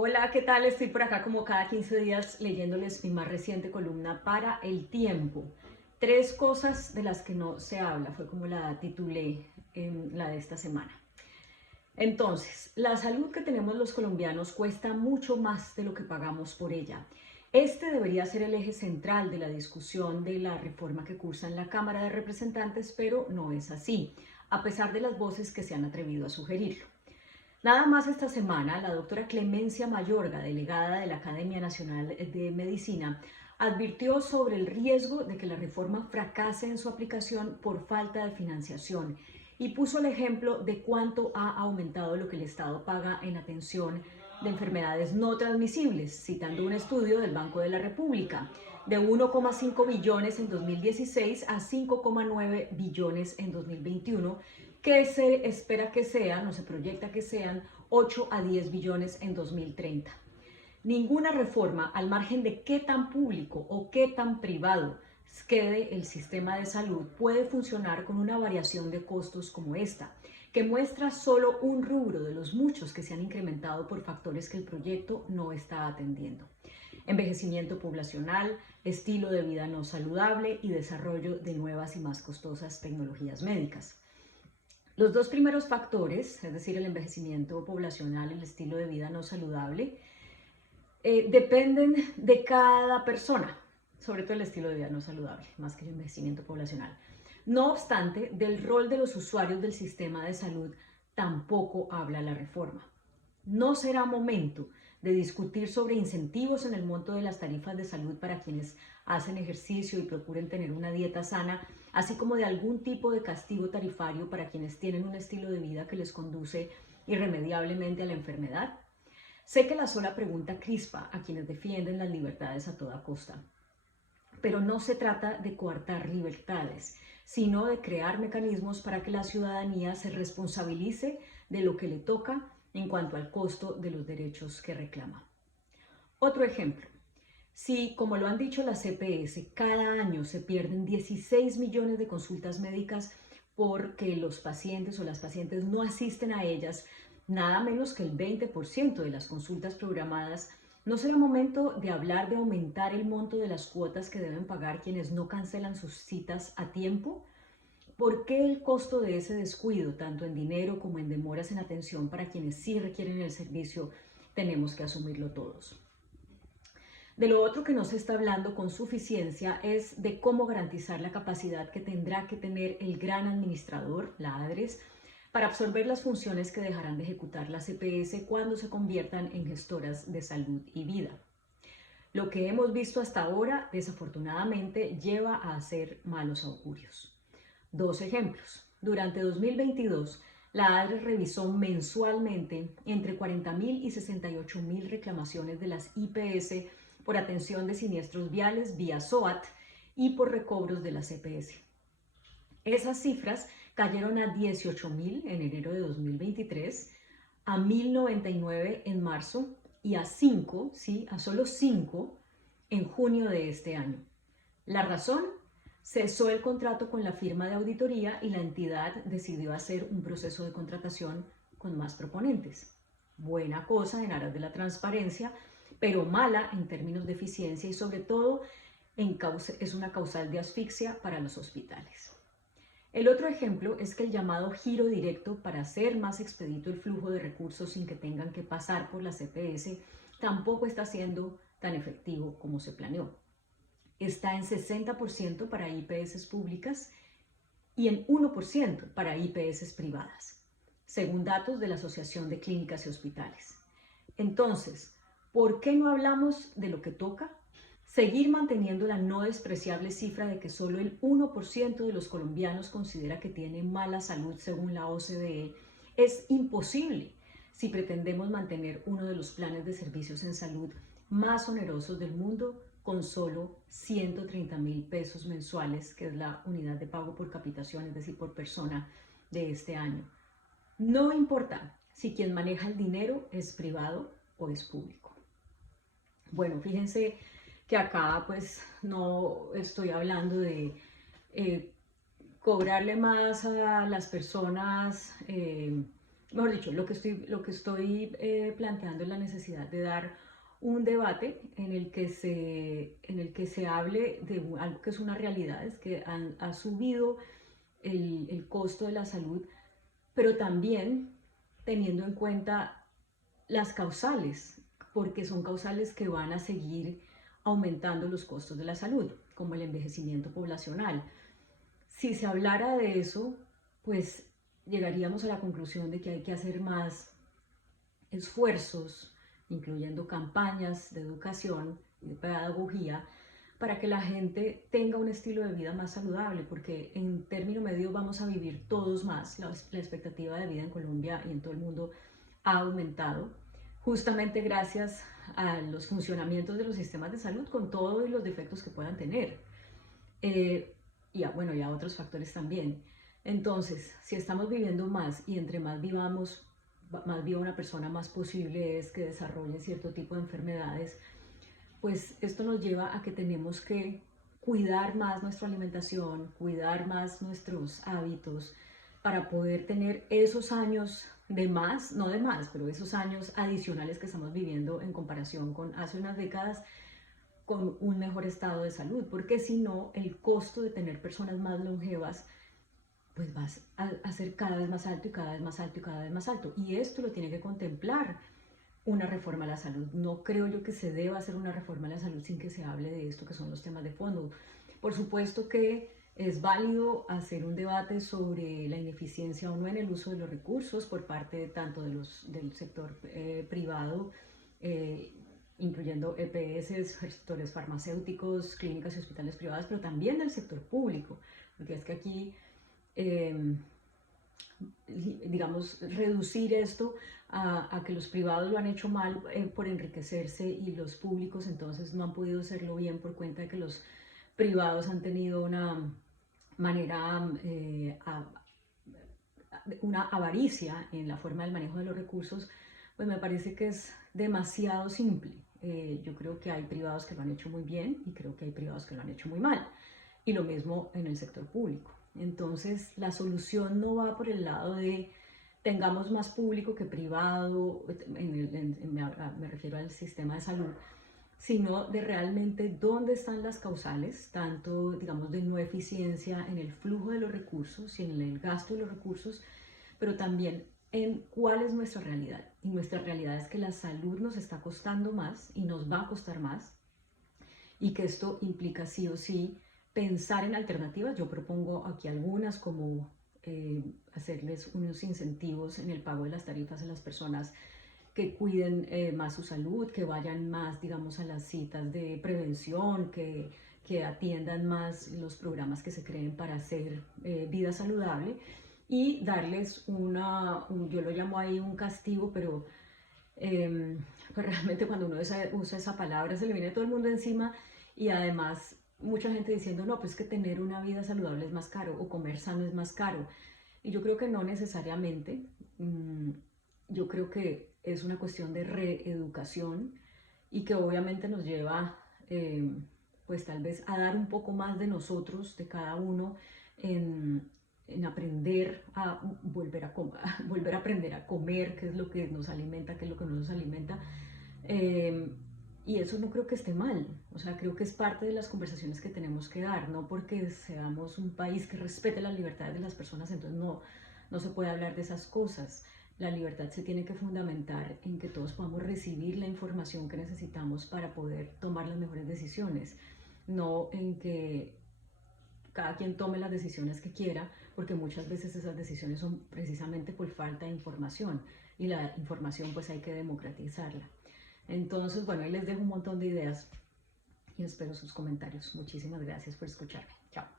Hola, ¿qué tal? Estoy por acá como cada 15 días leyéndoles mi más reciente columna para El Tiempo. Tres cosas de las que no se habla, fue como la titulé en la de esta semana. Entonces, la salud que tenemos los colombianos cuesta mucho más de lo que pagamos por ella. Este debería ser el eje central de la discusión de la reforma que cursa en la Cámara de Representantes, pero no es así, a pesar de las voces que se han atrevido a sugerirlo. Nada más esta semana, la doctora Clemencia Mayorga, delegada de la Academia Nacional de Medicina, advirtió sobre el riesgo de que la reforma fracase en su aplicación por falta de financiación y puso el ejemplo de cuánto ha aumentado lo que el Estado paga en atención de enfermedades no transmisibles, citando un estudio del Banco de la República, de 1,5 billones en 2016 a 5,9 billones en 2021, que se espera que sean, o se proyecta que sean, 8 a 10 billones en 2030. Ninguna reforma, al margen de qué tan público o qué tan privado quede el sistema de salud, puede funcionar con una variación de costos como esta, que muestra solo un rubro de los muchos que se han incrementado por factores que el proyecto no está atendiendo: envejecimiento poblacional, estilo de vida no saludable y desarrollo de nuevas y más costosas tecnologías médicas. Los dos primeros factores, es decir, el envejecimiento poblacional y el estilo de vida no saludable, dependen de cada persona, sobre todo el estilo de vida no saludable, más que el envejecimiento poblacional. No obstante, del rol de los usuarios del sistema de salud tampoco habla la reforma. No será momento de discutir sobre incentivos en el monto de las tarifas de salud para quienes hacen ejercicio y procuren tener una dieta sana, así como de algún tipo de castigo tarifario para quienes tienen un estilo de vida que les conduce irremediablemente a la enfermedad. Sé que la sola pregunta crispa a quienes defienden las libertades a toda costa, pero no se trata de coartar libertades, sino de crear mecanismos para que la ciudadanía se responsabilice de lo que le toca en cuanto al costo de los derechos que reclama. Otro ejemplo: si, como lo han dicho las EPS, cada año se pierden 16 millones de consultas médicas porque los pacientes o las pacientes no asisten a ellas, nada menos que el 20% de las consultas programadas, ¿no será momento de hablar de aumentar el monto de las cuotas que deben pagar quienes no cancelan sus citas a tiempo? ¿Por qué el costo de ese descuido, tanto en dinero como en demoras en atención para quienes sí requieren el servicio, tenemos que asumirlo todos? De lo otro que no se está hablando con suficiencia es de cómo garantizar la capacidad que tendrá que tener el gran administrador, la ADRES, para absorber las funciones que dejarán de ejecutar las EPS cuando se conviertan en gestoras de salud y vida. Lo que hemos visto hasta ahora, desafortunadamente, lleva a hacer malos augurios. Dos ejemplos. Durante 2022, la ADRES revisó mensualmente entre 40.000 y 68.000 reclamaciones de las IPS por atención de siniestros viales vía SOAT y por recobros de las EPS. Esas cifras cayeron a 18.000 en enero de 2023, a 1.099 en marzo y a 5, sí, a solo 5 en junio de este año. La razón: cesó el contrato con la firma de auditoría y la entidad decidió hacer un proceso de contratación con más proponentes. Buena cosa en aras de la transparencia, pero mala en términos de eficiencia y sobre todo es una causal de asfixia para los hospitales. El otro ejemplo es que el llamado giro directo para hacer más expedito el flujo de recursos sin que tengan que pasar por la CPS tampoco está siendo tan efectivo como se planeó. Está en 60% para IPS públicas y en 1% para IPS privadas, según datos de la Asociación de Clínicas y Hospitales. Entonces, ¿por qué no hablamos de lo que toca? Seguir manteniendo la no despreciable cifra de que solo el 1% de los colombianos considera que tiene mala salud según la OCDE es imposible si pretendemos mantener uno de los planes de servicios en salud más onerosos del mundo con solo 130.000 pesos mensuales, que es la unidad de pago por capitación, es decir, por persona de este año. No importa si quien maneja el dinero es privado o es público. Bueno, fíjense que acá pues no estoy hablando de cobrarle más a las personas mejor dicho, lo que estoy planteando es la necesidad de dar un debate en el que se hable de algo que es una realidad, es que ha subido el costo de la salud, pero también teniendo en cuenta las causales, porque son causales que van a seguir aumentando los costos de la salud, como el envejecimiento poblacional. Si se hablara de eso, pues llegaríamos a la conclusión de que hay que hacer más esfuerzos, incluyendo campañas de educación y de pedagogía, para que la gente tenga un estilo de vida más saludable, porque en término medio vamos a vivir todos más. La expectativa de vida en Colombia y en todo el mundo ha aumentado, justamente gracias a los funcionamientos de los sistemas de salud, con todos los defectos que puedan tener. Bueno, y a otros factores también. Entonces, si estamos viviendo más y entre más vivamos, más viva una persona, más posible es que desarrolle cierto tipo de enfermedades, pues esto nos lleva a que tenemos que cuidar más nuestra alimentación, cuidar más nuestros hábitos para poder tener esos años de más, no de más, pero esos años adicionales que estamos viviendo en comparación con hace unas décadas, con un mejor estado de salud, porque si no, el costo de tener personas más longevas pues va a ser cada vez más alto y cada vez más alto y cada vez más alto. Y esto lo tiene que contemplar una reforma a la salud. No creo yo que se deba hacer una reforma a la salud sin que se hable de esto que son los temas de fondo. Por supuesto que es válido hacer un debate sobre la ineficiencia o no en el uso de los recursos por parte tanto del sector privado, eh, incluyendo EPS, sectores farmacéuticos, clínicas y hospitales privados, pero también del sector público, porque es que aquí eh, digamos, reducir esto a que los privados lo han hecho mal por enriquecerse y los públicos entonces no han podido hacerlo bien por cuenta de que los privados han tenido una manera, una avaricia en la forma del manejo de los recursos, pues me parece que es demasiado simple. Yo creo que hay privados que lo han hecho muy bien y creo que hay privados que lo han hecho muy mal. Y lo mismo en el sector público. Entonces, la solución no va por el lado de tengamos más público que privado, me refiero al sistema de salud, sino de realmente dónde están las causales, tanto, digamos, de no eficiencia en el flujo de los recursos y en el gasto de los recursos, pero también en cuál es nuestra realidad. Y nuestra realidad es que la salud nos está costando más y nos va a costar más, y que esto implica sí o sí pensar en alternativas. Yo propongo aquí algunas como hacerles unos incentivos en el pago de las tarifas a las personas que cuiden más su salud, que vayan más, digamos, a las citas de prevención, que atiendan más los programas que se creen para hacer vida saludable y darles yo lo llamo ahí un castigo, pero pues realmente cuando uno usa esa palabra se le viene todo el mundo encima y además mucha gente diciendo, no, pues que tener una vida saludable es más caro o comer sano es más caro. Y yo creo que no necesariamente. Yo creo que es una cuestión de reeducación y que obviamente nos lleva pues tal vez a dar un poco más de nosotros, de cada uno, en aprender a volver a aprender a comer, qué es lo que nos alimenta, qué es lo que no nos alimenta. Eh, y eso no creo que esté mal, o sea, creo que es parte de las conversaciones que tenemos que dar, no porque seamos un país que respete las libertades de las personas, entonces no se puede hablar de esas cosas. La libertad se tiene que fundamentar en que todos podamos recibir la información que necesitamos para poder tomar las mejores decisiones, no en que cada quien tome las decisiones que quiera, porque muchas veces esas decisiones son precisamente por falta de información y la información pues hay que democratizarla. Entonces, bueno, ahí les dejo un montón de ideas y espero sus comentarios. Muchísimas gracias por escucharme. Chao.